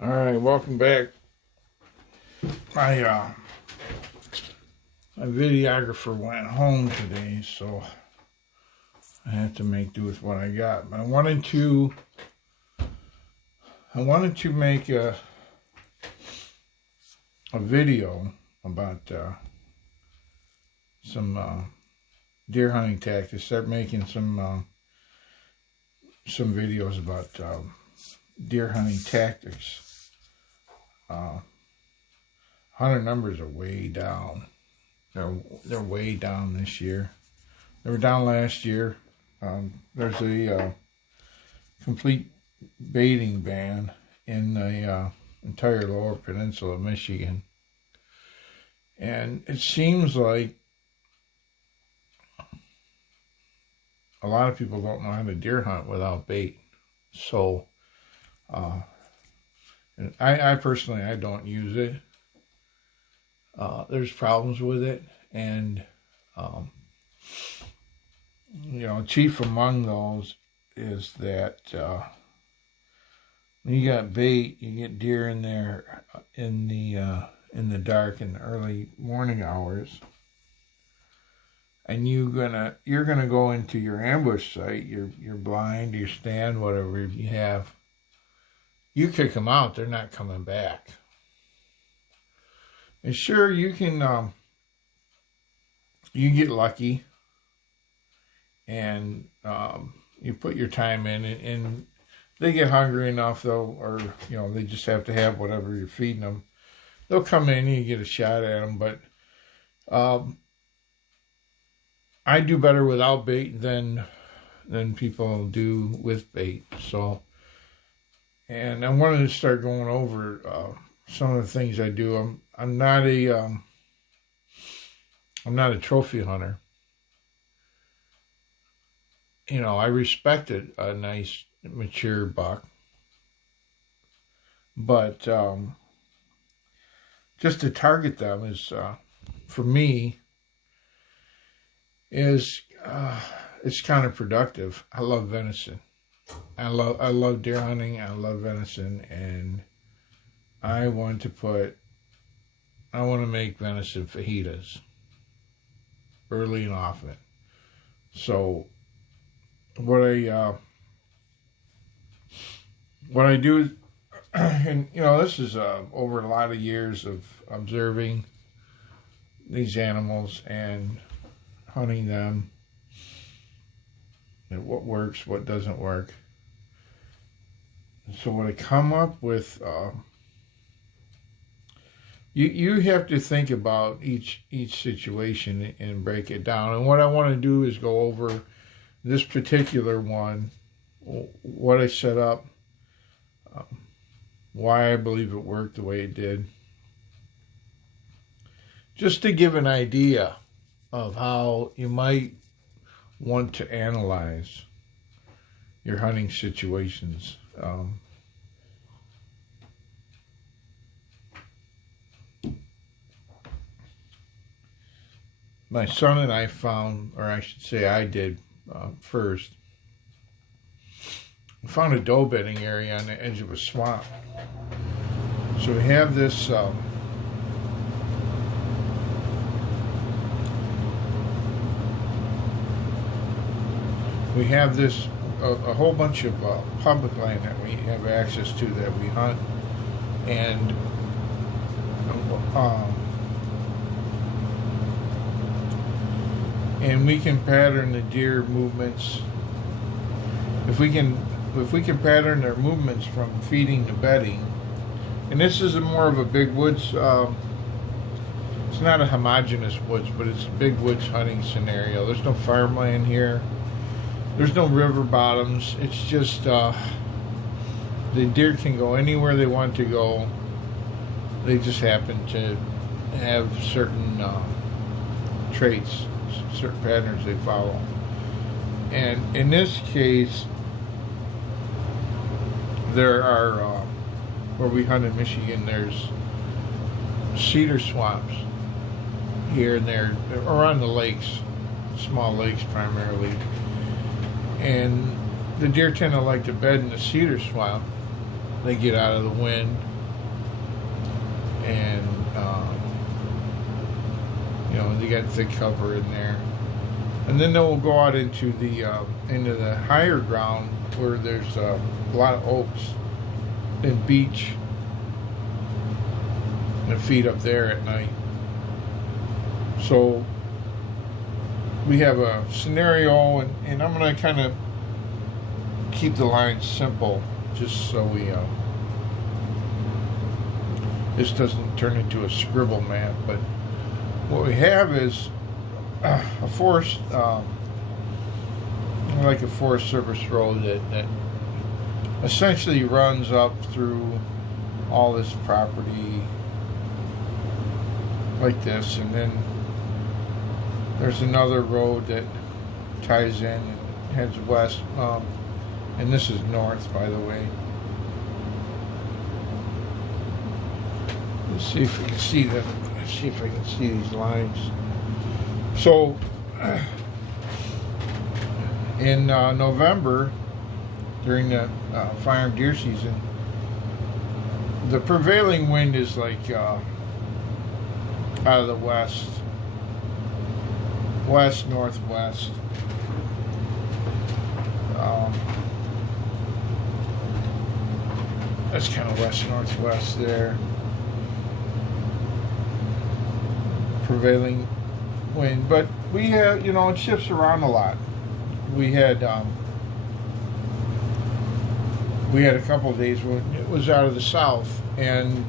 All right, welcome back. My my videographer went home today, so I have to make do with what I got. But I wanted to make a video about some deer hunting tactics. Start making some videos about deer hunting tactics. Hunter numbers are way down. They're way down this year. They were down last year. There's a complete baiting ban in the entire lower peninsula of Michigan. And it seems like a lot of people don't know how to deer hunt without bait. So, and I personally, I don't use it. There's problems with it, and chief among those is that when you got bait, you get deer in there in the dark in the early morning hours, and you're gonna go into your ambush site, your blind, your stand, whatever you have. You kick them out, they're not coming back. And sure, you can you get lucky, and you put your time in, and they get hungry enough, though, or they just have to have whatever you're feeding them. They'll come in and you get a shot at them, but I do better without bait than people do with bait. So, and I wanted to start going over some of the things I do. I'm not a trophy hunter. I respected a nice mature buck, but just to target them is for me is it's counterproductive. I love venison. I love deer hunting. I love venison, and I want to make venison fajitas early and often. So what I do, and this is over a lot of years of observing these animals and hunting them, and what works, what doesn't work. So what I come up with, you have to think about each situation and break it down. And what I want to do is go over this particular one, what I set up, why I believe it worked the way it did, just to give an idea of how you might want to analyze your hunting situations. My son and I found, or I should say I did first, we found a doe bedding area on the edge of a swamp. So we have this a whole bunch of public land that we have access to that we hunt, and we can pattern the deer movements. If we can pattern their movements from feeding to bedding, and this is more of a big woods. It's not a homogeneous woods, but it's a big woods hunting scenario. There's no farmland here. There's no river bottoms. It's just the deer can go anywhere they want to go. They just happen to have certain traits, certain patterns they follow. And in this case, there are, where we hunt in Michigan, there's cedar swamps here and there, around the lakes, small lakes primarily. And the deer tend to like to bed in the cedar swamp. they get out of the wind, and they got thick cover in there. And then they'll go out into the higher ground where there's a lot of oaks and beech, and feed up there at night. So we have a scenario, and I'm going to kind of keep the lines simple, just so this doesn't turn into a scribble map. But what we have is a forest, like a Forest Service road that essentially runs up through all this property like this, and then there's another road that ties in and heads west, and this is north, by the way. Let's see if we can see them. Let's see if I can see these lines. So in November, during the firearm deer season, the prevailing wind is like out of the west, northwest. That's kind of west northwest there. Prevailing wind, but we have, it shifts around a lot. We had a couple of days when it was out of the south, and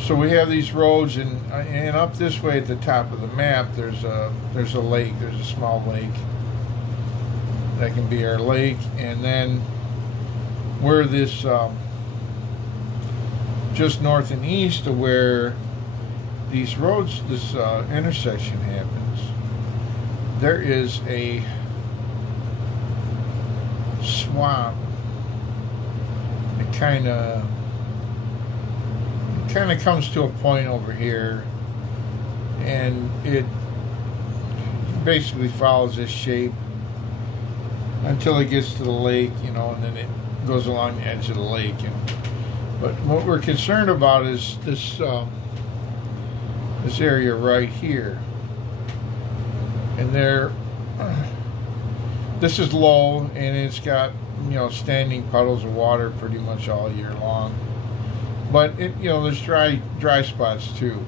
so we have these roads, and up this way at the top of the map, there's a lake. There's a small lake that can be our lake, and then where this just north and east of where these roads, this intersection happens, there is a swamp. It kind of comes to a point over here, and it basically follows this shape until it gets to the lake, and then it goes along the edge of the lake. But what we're concerned about is this area right here, and this is low, and it's got standing puddles of water pretty much all year long. But there's dry spots too.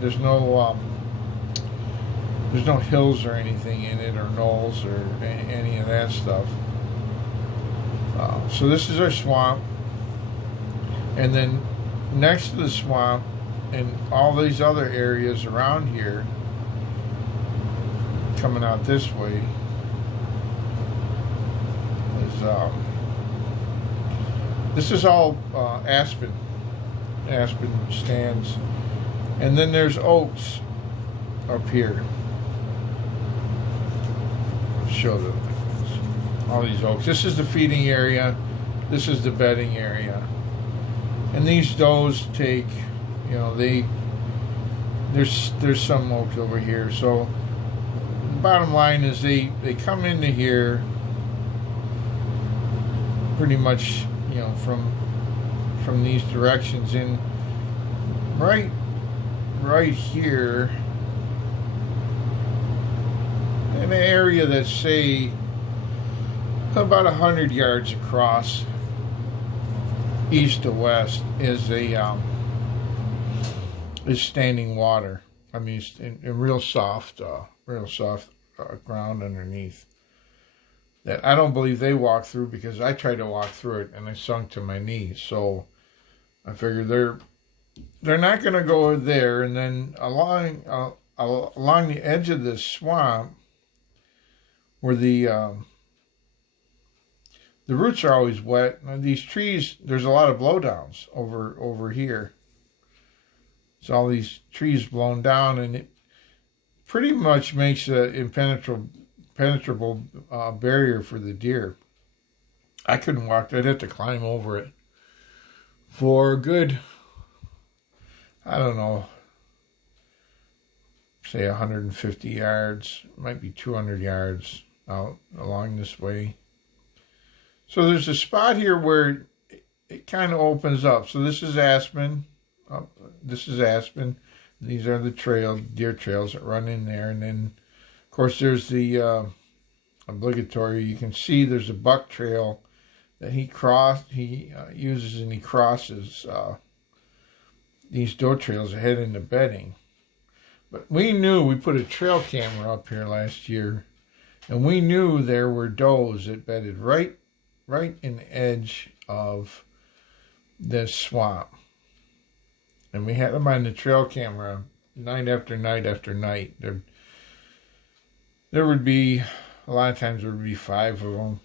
There's no hills or anything in it, or knolls or any of that stuff. So this is our swamp, and then next to the swamp and all these other areas around here, coming out this way, is this is all aspen stands, and then there's oaks up here. I'll show them all these oaks. This is the feeding area. This is the bedding area, and these does take, there's some oaks over here. So the bottom line is they come into here pretty much, from these directions, in right here in an area that's, say, about 100 yards across, east to west, is standing water. I mean, it's in real soft ground underneath that I don't believe they walk through, because I tried to walk through it and I sunk to my knees. So I figure they're not going to go there, and then along the edge of this swamp, where the roots are always wet, and these trees, there's a lot of blowdowns over here. So all these trees blown down, and it pretty much makes an impenetrable barrier for the deer. I couldn't walk. I'd have to climb over it for a good, I don't know, say 150 yards, might be 200 yards out along this way. So there's a spot here where it kind of opens up. So this is Aspen. This is Aspen. These are the deer trails that run in there. And then, of course, there's the obligatory. You can see there's a buck trail that he uses, and he crosses these doe trails ahead into bedding. But we put a trail camera up here last year, and we knew there were does that bedded right in the edge of this swamp. And we had them on the trail camera night after night after night. There would be, a lot of times there would be 5 of them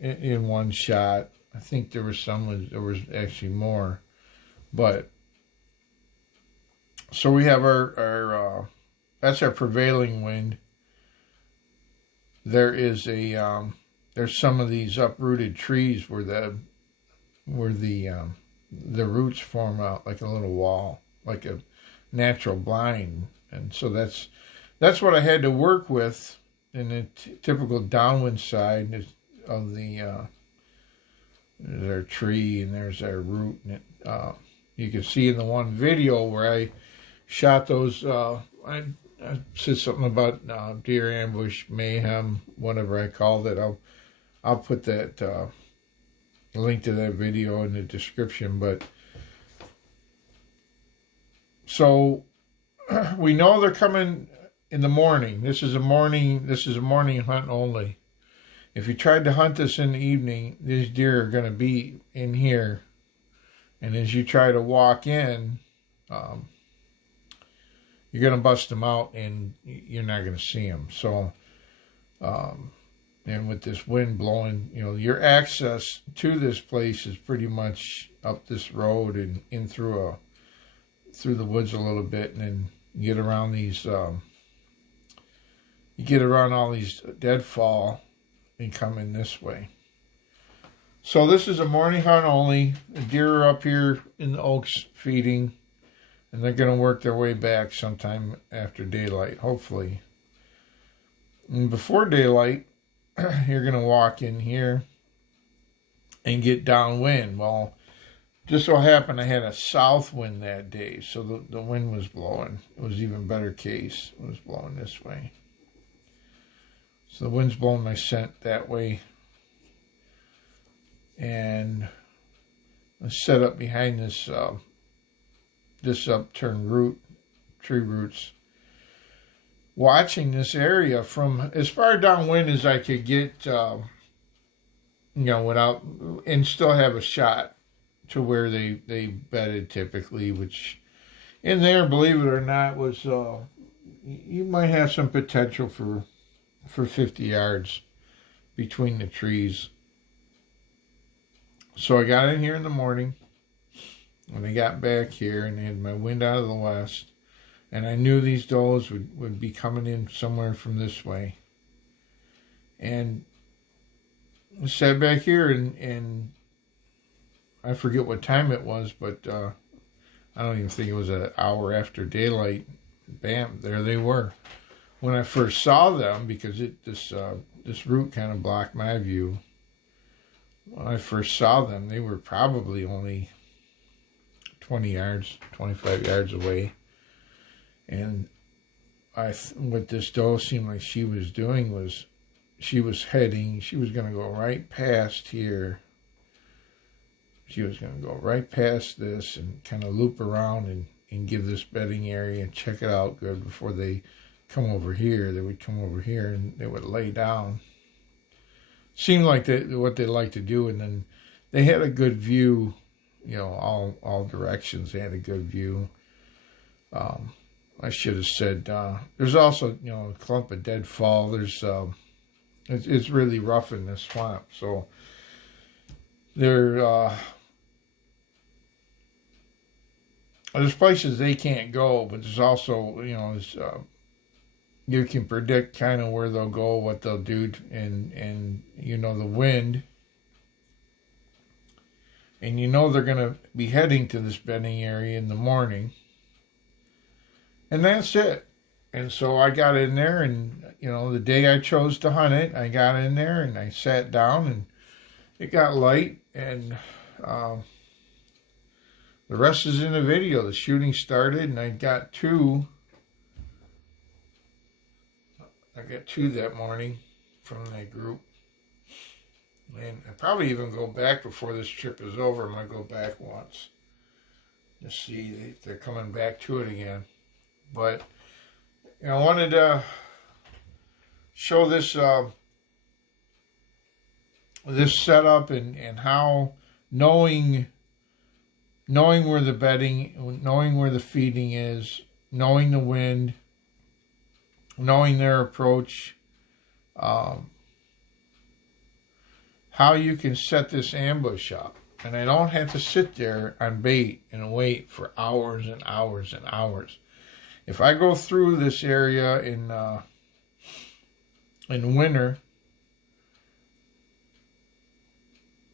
in one shot. I think there was actually more. But, so we have our that's our prevailing wind. There is there's some of these uprooted trees where the roots form out like a little wall, like a natural blind. And so that's what I had to work with in the typical downwind side of the there's our tree and there's our root. And you can see in the one video where I shot those, I said something about deer ambush mayhem, whatever I called it. I'll put that link to that video in the description. But so we know they're coming in the morning. This is a morning hunt only. If you tried to hunt this in the evening, these deer are going to be in here, and as you try to walk in, you're going to bust them out, and you're not going to see them. So, and with this wind blowing, your access to this place is pretty much up this road and in through the woods a little bit, and then you get around these, you get around all these deadfall and come in this way. So this is a morning hunt only. The deer are up here in the oaks feeding, and they're going to work their way back sometime after daylight, hopefully. And before daylight, you're going to walk in here and get downwind. Well, just so happened I had a south wind that day, so the wind was blowing. It was even better case. It was blowing this way. So the wind's blowing my scent that way. And I set up behind this upturned tree roots, watching this area from as far downwind as I could get, without, and still have a shot to where they bedded typically, which in there, believe it or not, was, you might have some potential for 50 yards between the trees. So I got in here in the morning, and I got back here, and I had my wind out of the west, and I knew these does would be coming in somewhere from this way. And I sat back here, and I forget what time it was, but I don't even think it was an hour after daylight. Bam, there they were. When I first saw them, because this root kind of blocked my view, when I first saw them, they were probably only 20 yards, 25 yards away. And what this doe seemed like she was doing was, she was going to go right past here. She was going to go right past this and kind of loop around and give this bedding area and check it out good before they come over here. They would come over here and they would lay down. Seemed like what they like to do, and then they had a good view, all directions. They had a good view. I should have said there's also a clump of deadfall. There's it's really rough in this swamp, so there's places they can't go, but there's also you can predict kind of where they'll go, what they'll do, and the wind. And they're going to be heading to this bedding area in the morning. And that's it. And so I got in there, and, the day I chose to hunt it, I got in there and I sat down, and it got light. And the rest is in the video. The shooting started, and I got two that morning from that group. And I'll probably even go back before this trip is over. I'm going to go back once to see if they're coming back to it again. But I wanted to show this this setup and how knowing where the bedding, knowing where the feeding is, knowing the wind, knowing their approach, how you can set this ambush up. And I don't have to sit there on bait and wait for hours and hours and hours. If I go through this area in winter,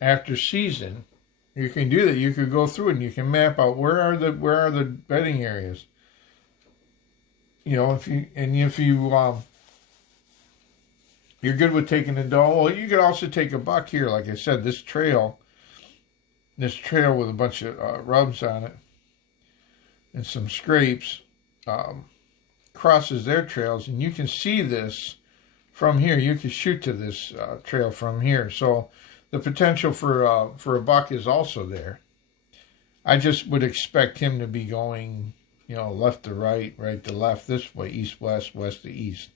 after season, you can do that. You could go through it and you can map out where are the bedding areas. You know, if you you're good with taking a doe. Well, you could also take a buck here. Like I said, this trail with a bunch of rubs on it and some scrapes crosses their trails, and you can see this from here. You can shoot to this trail from here. So the potential for a buck is also there. I just would expect him to be going, you know, left to right, right to left, this way, east, west, west to east.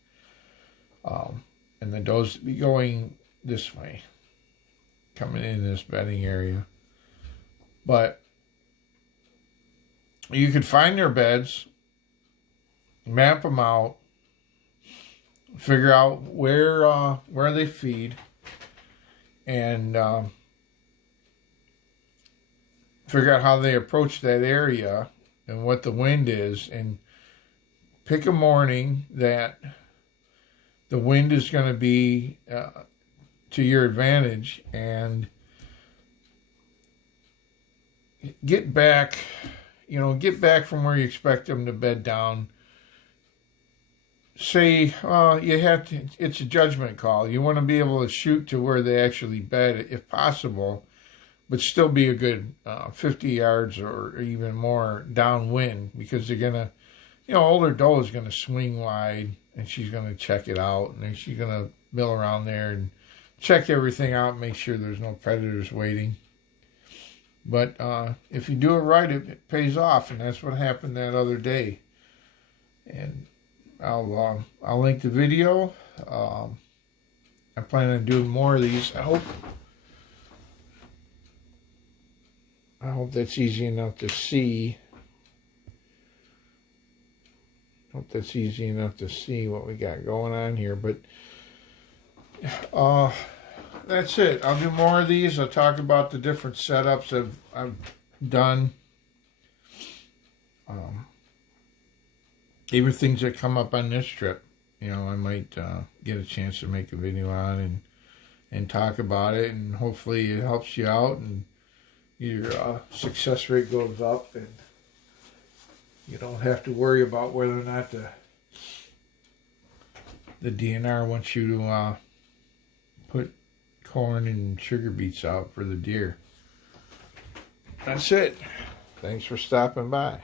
And the does be going this way, coming in this bedding area. But you could find their beds, map them out, figure out where they feed, and figure out how they approach that area and what the wind is, and pick a morning that the wind is going to be to your advantage, and get back from where you expect them to bed down. Say, it's a judgment call. You want to be able to shoot to where they actually bed, if possible, but still be a good 50 yards or even more downwind, because they're going to, older doe is going to swing wide, and she's going to check it out, and then she's going to mill around there and check everything out, make sure there's no predators waiting. But if you do it right, it pays off, and that's what happened that other day. And I'll link the video. I plan on doing more of these. I hope that's easy enough to see. Hope that's easy enough to see what we got going on here. But that's it. I'll do more of these. I'll talk about the different setups I've done. Even things that come up on this trip. I might get a chance to make a video on and talk about it. And hopefully it helps you out and your success rate goes up, and you don't have to worry about whether or not the DNR wants you to put corn and sugar beets out for the deer. That's it. Thanks for stopping by.